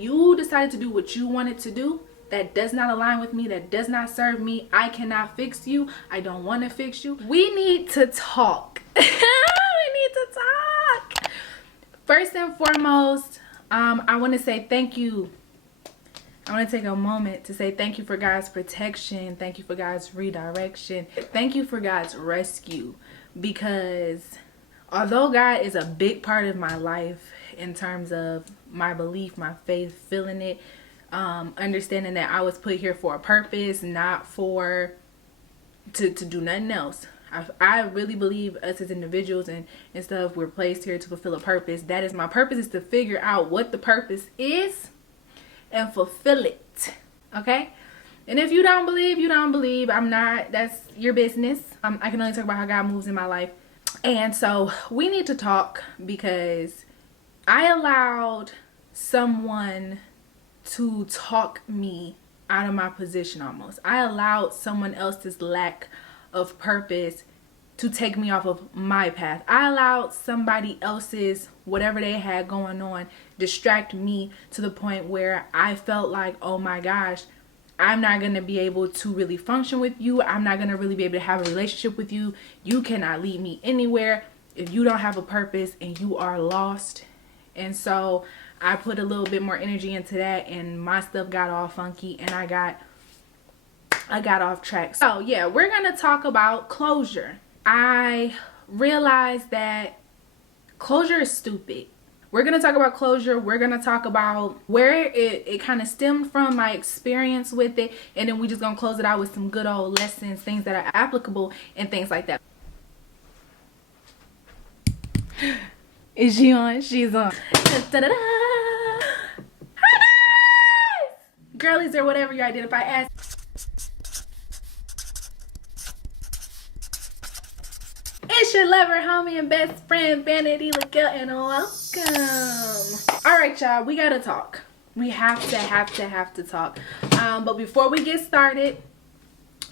you decided to do what you wanted to do, that does not align with me, that does not serve me, I cannot fix you. I don't want to fix you. We need to talk. We need to talk. First and foremost, I want to say thank you. I want to take a moment to say thank you for God's protection. Thank you for God's redirection. Thank you for God's rescue. Because although God is a big part of my life in terms of my belief, my faith, feeling it, understanding that I was put here for a purpose, not for to do nothing else. I really believe us as individuals and stuff, we're placed here to fulfill a purpose. That is my purpose, is to figure out what the purpose is and fulfill it. Okay? And if you don't believe, you don't believe. I'm not. That's your business. I can only talk about how God moves in my life. And so we need to talk, because I allowed someone to talk me out of my position almost. I allowed someone else's lack of purpose to take me off of my path. I allowed somebody else's whatever they had going on distract me to the point where I felt like, oh my gosh, I'm not going to be able to really function with you. I'm not going to really be able to have a relationship with you. You cannot lead me anywhere if you don't have a purpose and you are lost. And so I put a little bit more energy into that, and my stuff got all funky, and I got off track. So yeah, we're going to talk about closure. I realized that closure is stupid. We're going to talk about closure. We're going to talk about where it kind of stemmed from, my experience with it. And then we just going to close it out with some good old lessons, things that are applicable and things like that. Is she on? She's on. Da-da-da-da. Hi guys! Girlies or whatever you identify as. It's your lover, homie, and best friend, Vanity Lakel, and welcome. Alright, y'all, we gotta talk. We have to talk. But before we get started,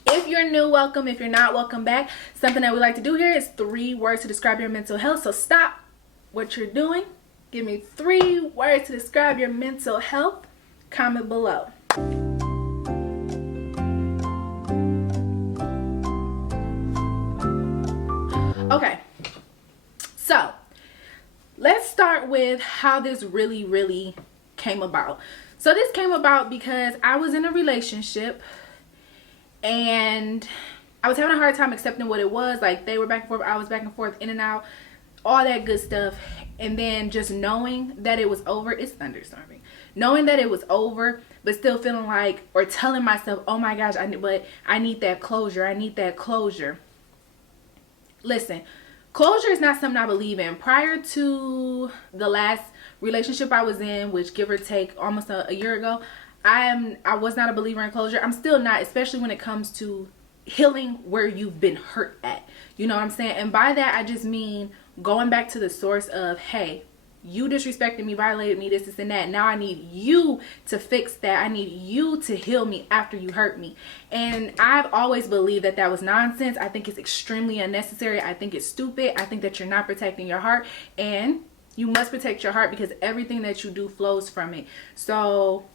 if you're new, welcome. If you're not, welcome back. Something that we like to do here is 3 words to describe your mental health. So stop what you're doing. Give me 3 words to describe your mental health. Comment below. Okay, so let's start with how this really came about. So this came about because I was in a relationship and I was having a hard time accepting what it was. Like, they were back and forth, I was back and forth, in and out, all that good stuff. And then just knowing that it was over, it's thunderstorming. Knowing that it was over, but still feeling like, or telling myself, oh my gosh, I need that closure. I need that closure. Listen, closure is not something I believe in. Prior to the last relationship I was in, which give or take almost a year ago, I was not a believer in closure. I'm still not, especially when it comes to healing where you've been hurt at. You know what I'm saying? And by that, I just mean going back to the source of, hey, you disrespected me, violated me, this and that. Now I need you to fix that. I need you to heal me after you hurt me. And I've always believed that that was nonsense. I think it's extremely unnecessary. I think it's stupid. I think that you're not protecting your heart. And you must protect your heart, because everything that you do flows from it. So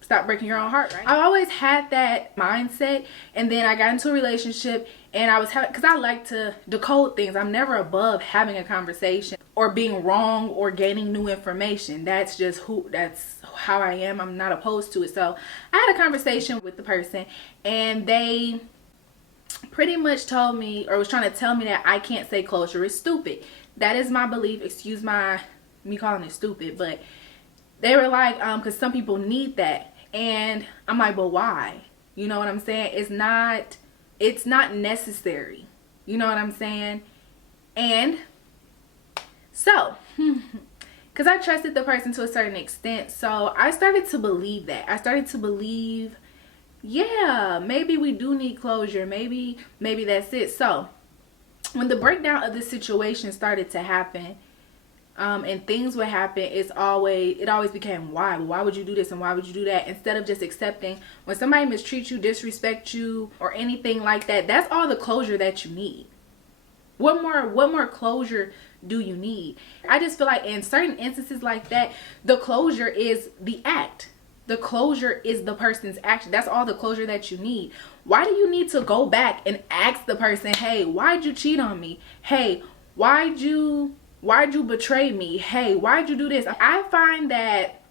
stop breaking your own heart, right? I always had that mindset. And then I got into a relationship, and I was having, because I like to decode things. I'm never above having a conversation or being wrong or gaining new information. That's how I am. I'm not opposed to it. So I had a conversation with the person, and they pretty much told me, or was trying to tell me, that I can't say closure is stupid. That is my belief. Excuse me calling it stupid, but they were like, because some people need that. And I'm like, but why? You know what I'm saying? It's not necessary. You know what I'm saying? And so, because I trusted the person to a certain extent, so I started to believe that. I started to believe, yeah, maybe we do need closure. Maybe that's it. So when the breakdown of the situation started to happen, and things would happen, it always became, why would you do this and why would you do that, instead of just accepting when somebody mistreats you, disrespect you, or anything like that. That's all the closure that you need. What more closure do you need? I just feel like in certain instances like that, the closure is the act. The closure is the person's action. That's all the closure that you need. Why do you need to go back and ask the person, hey, why'd you cheat on me? Hey, why'd you betray me? Hey, why'd you do this? I find that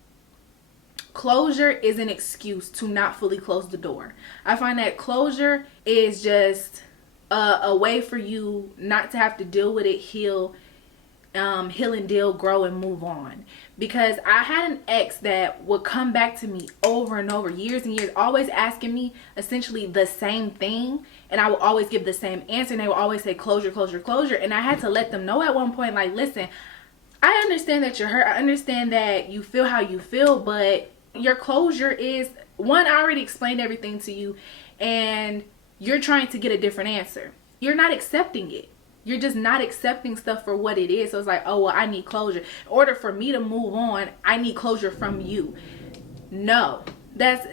closure is an excuse to not fully close the door. I find that closure is just a way for you not to have to deal with it, heal and deal, grow, and move on. Because I had an ex that would come back to me over and over, years and years, always asking me essentially the same thing, and I would always give the same answer, and they would always say closure, closure, closure. And I had to let them know at one point, like, listen, I understand that you're hurt, I understand that you feel how you feel, but your closure is, one, I already explained everything to you, and you're trying to get a different answer. You're not accepting it. You're just not accepting stuff for what it is. So it's like, oh, well, I need closure. In order for me to move on, I need closure from you. No, that's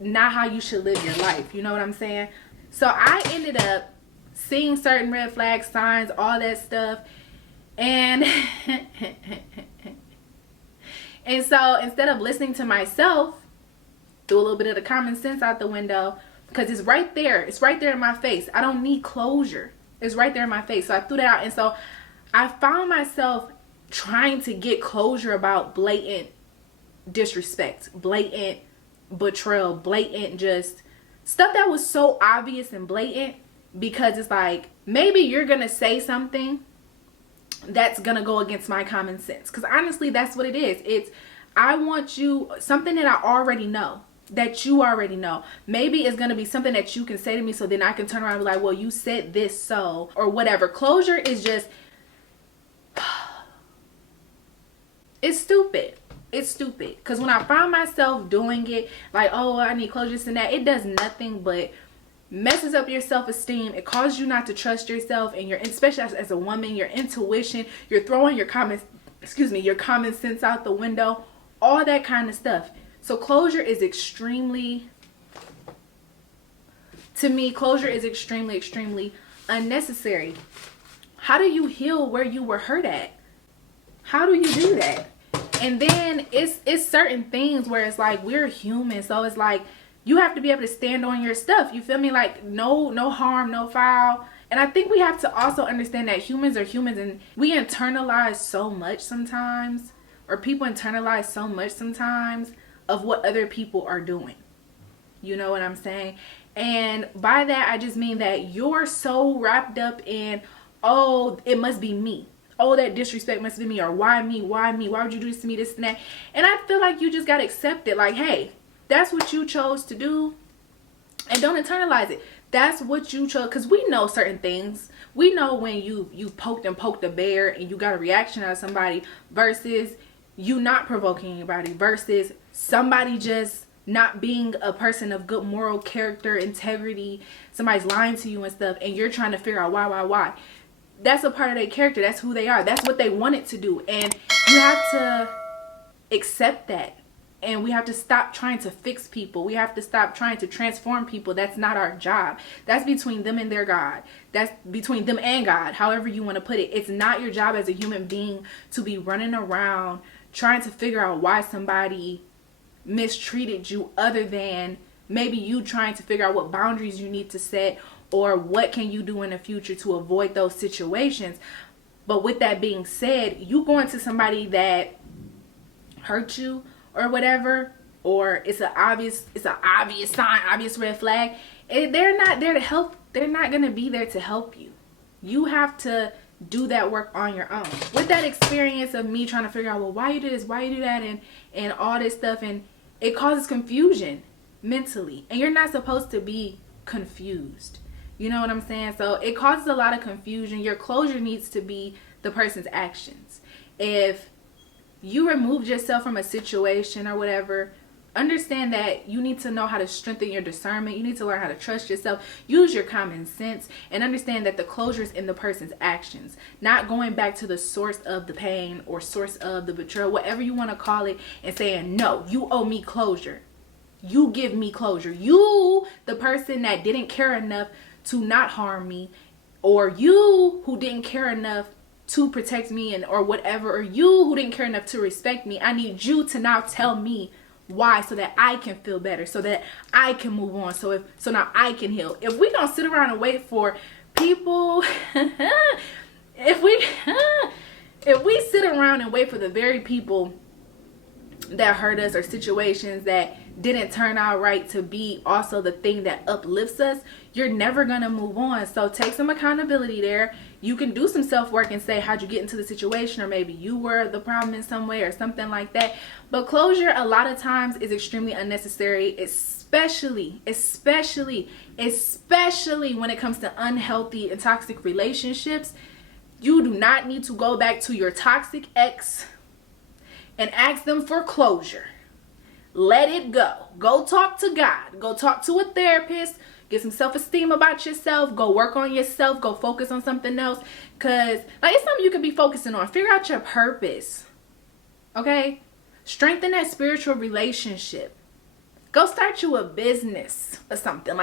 not how you should live your life. You know what I'm saying? So I ended up seeing certain red flag signs, all that stuff. And, and so instead of listening to myself, threw a little bit of the common sense out the window, because it's right there. It's right there in my face. I don't need closure. It's right there in my face. So I threw that out. And so I found myself trying to get closure about blatant disrespect, blatant betrayal, blatant just stuff that was so obvious and blatant, because it's like, maybe you're going to say something that's going to go against my common sense. Because honestly, that's what it is. It's, I want you, something that I already know, that you already know. Maybe it's going to be something that you can say to me, so then I can turn around and be like, well, you said this, so, or whatever. Closure is just, it's stupid. It's stupid. Because when I find myself doing it, like, oh, I need closure, this and that, it does nothing but messes up your self-esteem. It causes you not to trust yourself, and especially as a woman, your intuition, you're throwing your common sense out the window, all that kind of stuff. So closure is extremely, to me, closure is extremely, extremely unnecessary. How do you heal where you were hurt at? How do you do that? And then it's certain things where it's like, we're human, so it's like you have to be able to stand on your stuff. You feel me? Like no harm, no foul. And I think we have to also understand that humans are humans, and we internalize so much sometimes, or people internalize so much sometimes of what other people are doing. You know what I'm saying? And by that, I just mean that you're so wrapped up in, oh, it must be me. Oh, that disrespect must be me. Or why me? Why me? Why would you do this to me? This and that. And I feel like you just got to accept it. Like, hey, that's what you chose to do. And don't internalize it. That's what you chose. Because we know certain things. We know when you poked a bear and you got a reaction out of somebody, versus you not provoking anybody, versus somebody just not being a person of good moral character, integrity, somebody's lying to you and stuff, and you're trying to figure out why. That's a part of their character. That's who they are. That's what they wanted to do. And you have to accept that. And we have to stop trying to fix people. We have to stop trying to transform people. That's not our job. That's between them and their God. That's between them and God, however you want to put it. It's not your job as a human being to be running around trying to figure out why somebody mistreated you, other than maybe you trying to figure out what boundaries you need to set, or what can you do in the future to avoid those situations. But with that being said, you going to somebody that hurt you or whatever, or it's an obvious sign, obvious red flag, they're not there to help. They're not going to be there to help you. You have to do that work on your own. With that experience of me trying to figure out, well, why you do this, why you do that, and all this stuff, and it causes confusion mentally, and you're not supposed to be confused. You know what I'm saying? So it causes a lot of confusion. Your closure needs to be the person's actions. If you removed yourself from a situation or whatever, understand that you need to know how to strengthen your discernment. You need to learn how to trust yourself. Use your common sense and understand that the closure is in the person's actions, not going back to the source of the pain or source of the betrayal, whatever you want to call it, and saying, no, you owe me closure. You give me closure. You, the person that didn't care enough to not harm me, or you who didn't care enough to protect me and or whatever, or you who didn't care enough to respect me, I need you to now tell me why, so that I can feel better, so that I can move on, so now I can heal. If we don't sit around and wait for people if we sit around and wait for the very people that hurt us, or situations that didn't turn out right, to be also the thing that uplifts us, you're never gonna move on. So take some accountability there. You can do some self-work and say, how'd you get into the situation, or maybe you were the problem in some way or something like that. But closure a lot of times is extremely unnecessary, especially when it comes to unhealthy and toxic relationships. You do not need to go back to your toxic ex and ask them for closure. Let it go. Go talk to God. Go talk to a therapist. Get some self-esteem about yourself. Go work on yourself. Go focus on something else. Because it's something you can be focusing on. Figure out your purpose. Okay? Strengthen that spiritual relationship. Go start you a business or something.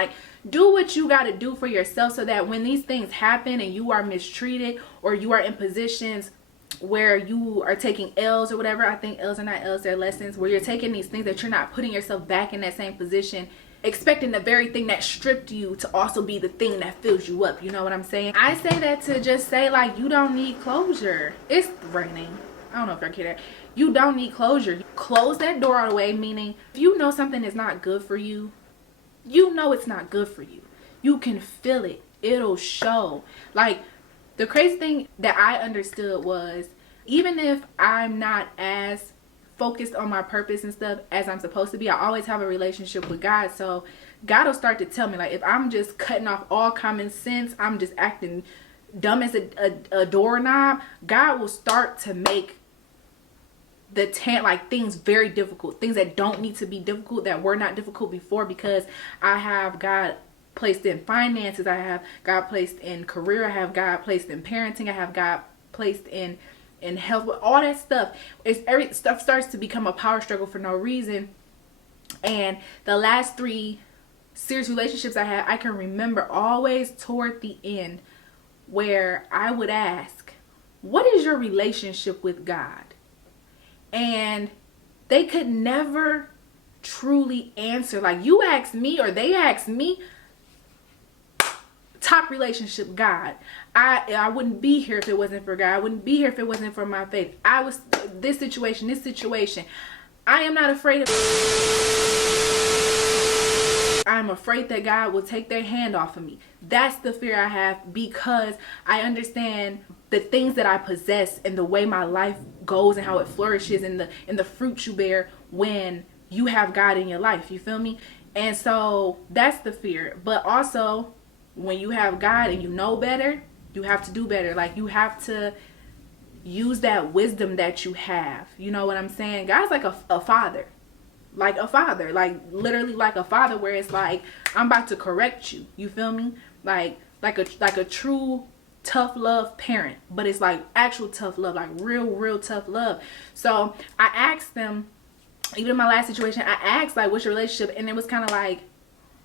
Do what you got to do for yourself, so that when these things happen and you are mistreated, or you are in positions where you are taking L's or whatever. I think L's are not L's, they're lessons. Where you're taking these things, that you're not putting yourself back in that same position, expecting the very thing that stripped you to also be the thing that fills you up. You know what I'm saying? I say that to just say, you don't need closure. It's raining. I don't know if y'all care. You don't need closure. Close that door all the way, meaning if you know something is not good for you, you know it's not good for you. You can feel it. It'll show. The crazy thing that I understood was, even if I'm not as focused on my purpose and stuff as I'm supposed to be, I always have a relationship with God. So God will start to tell me, if I'm just cutting off all common sense, I'm just acting dumb as a doorknob, God will start to make things very difficult, things that don't need to be difficult, that were not difficult before, because I have God placed in finances, I have God placed in career, I have God placed in parenting, I have God placed in health. All that stuff, every stuff starts to become a power struggle for no reason. And the last 3 serious relationships I had, I can remember always toward the end where I would ask, what is your relationship with God? And they could never truly answer. You ask me, or they ask me, top relationship, God. I wouldn't be here if it wasn't for God. I wouldn't be here if it wasn't for my faith. I was this situation. I am not afraid of. I'm afraid that God will take their hand off of me. That's the fear I have, because I understand the things that I possess and the way my life goes and how it flourishes, and the fruit you bear when you have God in your life. You feel me? And so that's the fear. But also, when you have God and you know better, you have to do better. You have to use that wisdom that you have. You know what I'm saying? God's like a father. Literally like a father, where it's I'm about to correct you. You feel me? Like a true tough love parent. But it's actual tough love, real tough love. So I asked them, even in my last situation, I asked what's your relationship? And it was kind of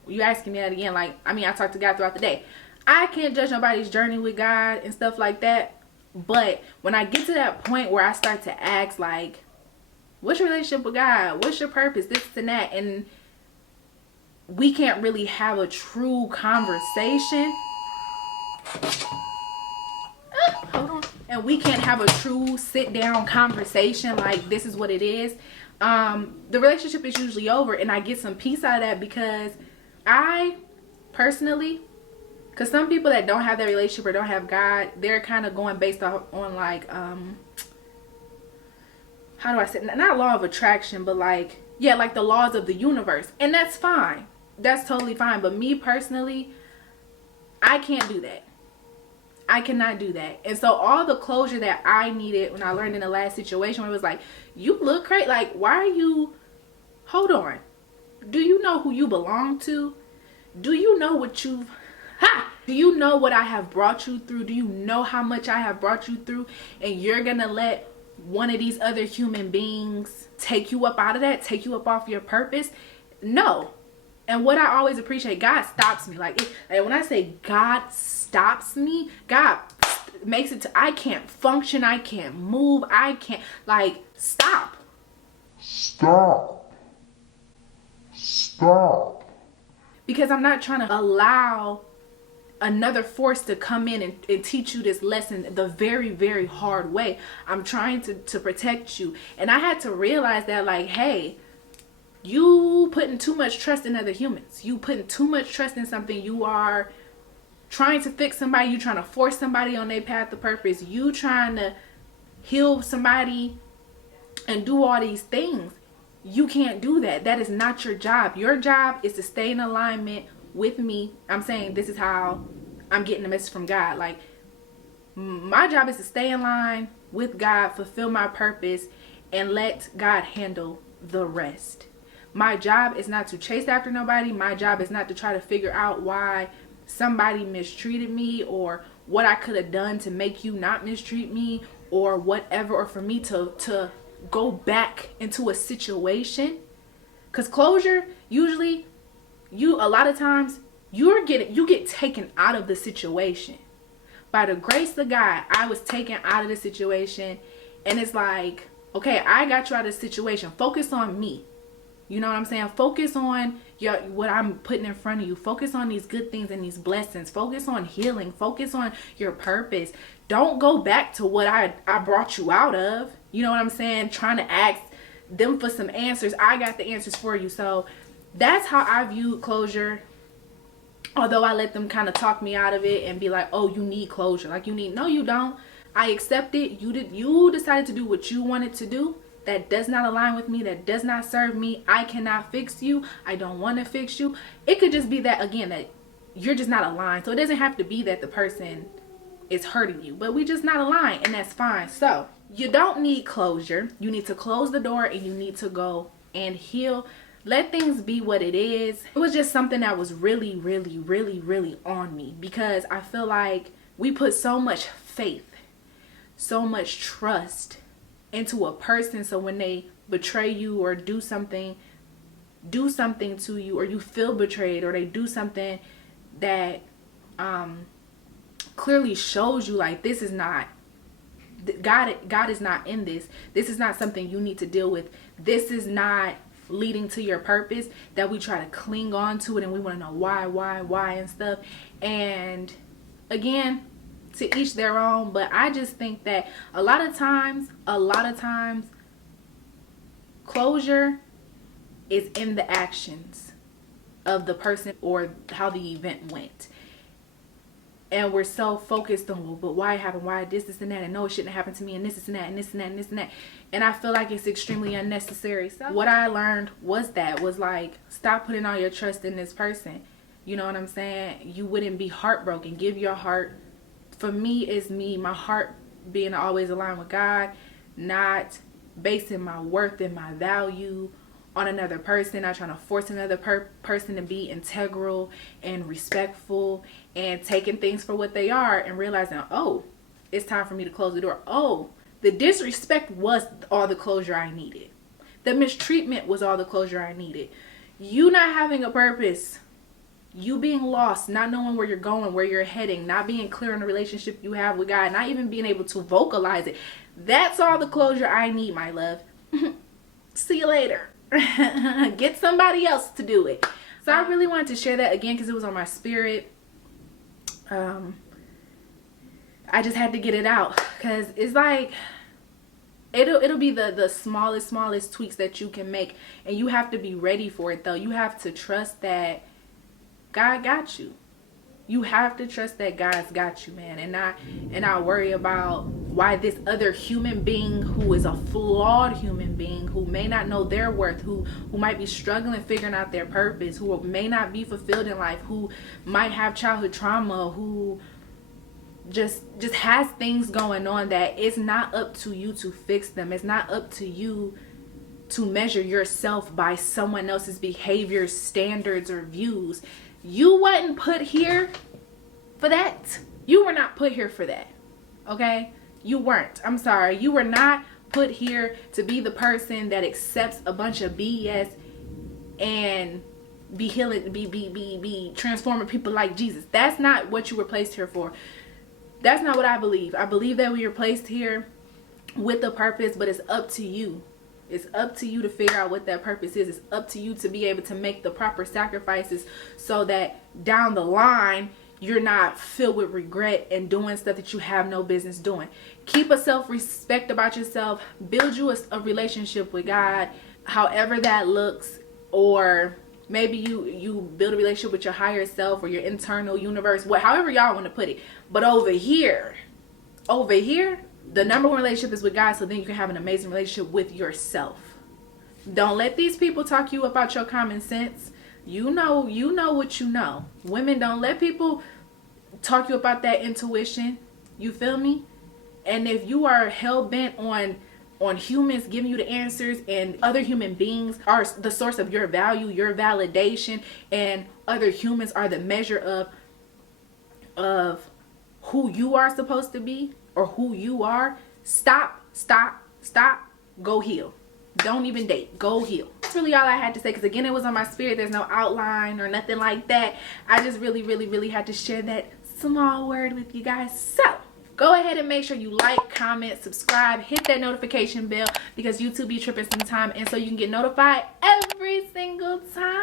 you asking me that again. I talk to God throughout the day. I can't judge nobody's journey with God and stuff like that. But when I get to that point where I start to ask, what's your relationship with God? What's your purpose? This and that. And we can't really have a true conversation. Hold on. And we can't have a true sit down conversation this is what it is. The relationship is usually over, and I get some peace out of that, because I personally, because some people that don't have that relationship or don't have God, they're kind of going based on how do I say it? Not law of attraction, but the laws of the universe. And that's fine. That's totally fine. But me personally, I can't do that. I cannot do that. And so all the closure that I needed when I learned in the last situation, where it was you look crazy. Why are you, hold on. Do you know who you belong to? Do you know what you've, do you know what I have brought you through? Do you know how much I have brought you through? And you're going to let one of these other human beings take you up out of that, take you up off your purpose? No. And what I always appreciate, God stops me. When I say God stops me, God makes it to I can't function, I can't move, I can't, like, stop. Stop. Because I'm not trying to allow another force to come in and teach you this lesson the very, very hard way. I'm trying to protect you. And I had to realize that, like, hey, you putting too much trust in other humans. You putting too much trust in something. You are trying to fix somebody. You trying to force somebody on their path to purpose. You trying to heal somebody and do all these things. You can't do that. That is not your job. Your job is to stay in alignment with me. I'm saying this is how I'm getting the message from God. Like, my job is to stay in line with God, fulfill my purpose, and let God handle the rest. My job is not to chase after nobody. My job is not to try to figure out why somebody mistreated me or what I could have done to make you not mistreat me or whatever, or for me to go back into a situation. Because closure, usually, a lot of times you get taken out of the situation. By the grace of God, I was taken out of the situation, and it's like, okay, I got you out of the situation. Focus on me. You know what I'm saying? Focus on what I'm putting in front of you. Focus on these good things and these blessings. Focus on healing. Focus on your purpose. Don't go back to what I brought you out of. You know what I'm saying? Trying to ask them for some answers. I got the answers for you. So that's how I view closure. Although I let them kind of talk me out of it and be like, oh, you need closure. Like, no, you don't. I accept it. You decided to do what you wanted to do. That does not align with me. That does not serve me. I cannot fix you. I don't want to fix you. It could just be that, again, that you're just not aligned. So it doesn't have to be that the person is hurting you, but we just not aligned, and that's fine. So you don't need closure. You need to close the door, and you need to go and heal. Let things be what it is. It was just something that was really, really, really, really on me, because I feel like we put so much faith, so much trust into a person. So when they betray you or do something to you, or you feel betrayed, or they do something that clearly shows you like, this is not God is not in this. This is not something you need to deal with. This is not leading to your purpose, that we try to cling on to it and we want to know why and stuff. And again, to each their own, but I just think that a lot of times closure is in the actions of the person or how the event went. And we're so focused on, well, but why it happened? Why this and that? And no, it shouldn't have happened to me. And this and that, and this and that, and this and that. And I feel like it's extremely unnecessary. So what I learned was like, stop putting all your trust in this person. You know what I'm saying? You wouldn't be heartbroken. Give your heart. For me, it's me. My heart being always aligned with God, not basing my worth and my value on another person. Not trying to force another person to be integral and respectful, and taking things for what they are, and realizing, oh, it's time for me to close the door. Oh, the disrespect was all the closure I needed. The mistreatment was all the closure I needed. You not having a purpose, you being lost, not knowing where you're going, where you're heading, not being clear on the relationship you have with God, not even being able to vocalize it. That's all the closure I need, my love. See you later. Get somebody else to do it. So I really wanted to share that again because it was on my spirit. I just had to get it out, because it's like it'll be the smallest tweaks that you can make, and you have to be ready for it though. You have to trust that God got you. You have to trust that God's got you, man, and not worry about why this other human being, who is a flawed human being, who may not know their worth, who might be struggling figuring out their purpose, who may not be fulfilled in life, who might have childhood trauma, who just has things going on, that it's not up to you to fix them. It's not up to you to measure yourself by someone else's behavior, standards, or views. You wasn't put here for that. You were not put here for that. Okay? You weren't. I'm sorry. You were not put here to be the person that accepts a bunch of BS and be healing, be transforming people like Jesus. That's not what you were placed here for. That's not what I believe. I believe that we are placed here with a purpose, but it's up to you. It's up to you to figure out what that purpose is. It's up to you to be able to make the proper sacrifices so that down the line, you're not filled with regret and doing stuff that you have no business doing. Keep a self-respect about yourself. Build you a relationship with God, however that looks. Or maybe you build a relationship with your higher self or your internal universe, however y'all want to put it. But over here, the number one relationship is with God, so then you can have an amazing relationship with yourself. Don't let these people talk you about your common sense. You know what you know. Women, don't let people talk you about that intuition. You feel me? And if you are hell-bent on humans giving you the answers, and other human beings are the source of your value, your validation, and other humans are the measure of who you are supposed to be, or who you are, stop, go heal. Don't even date, go heal. That's really all I had to say, because again, it was on my spirit. There's no outline or nothing like that. I just really had to share that small word with you guys. So go ahead and make sure you like, comment, subscribe, hit that notification bell, because YouTube be tripping sometime, and so you can get notified every single time.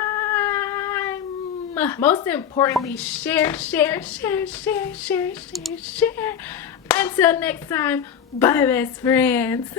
Most importantly, share. Until next time, bye best friends.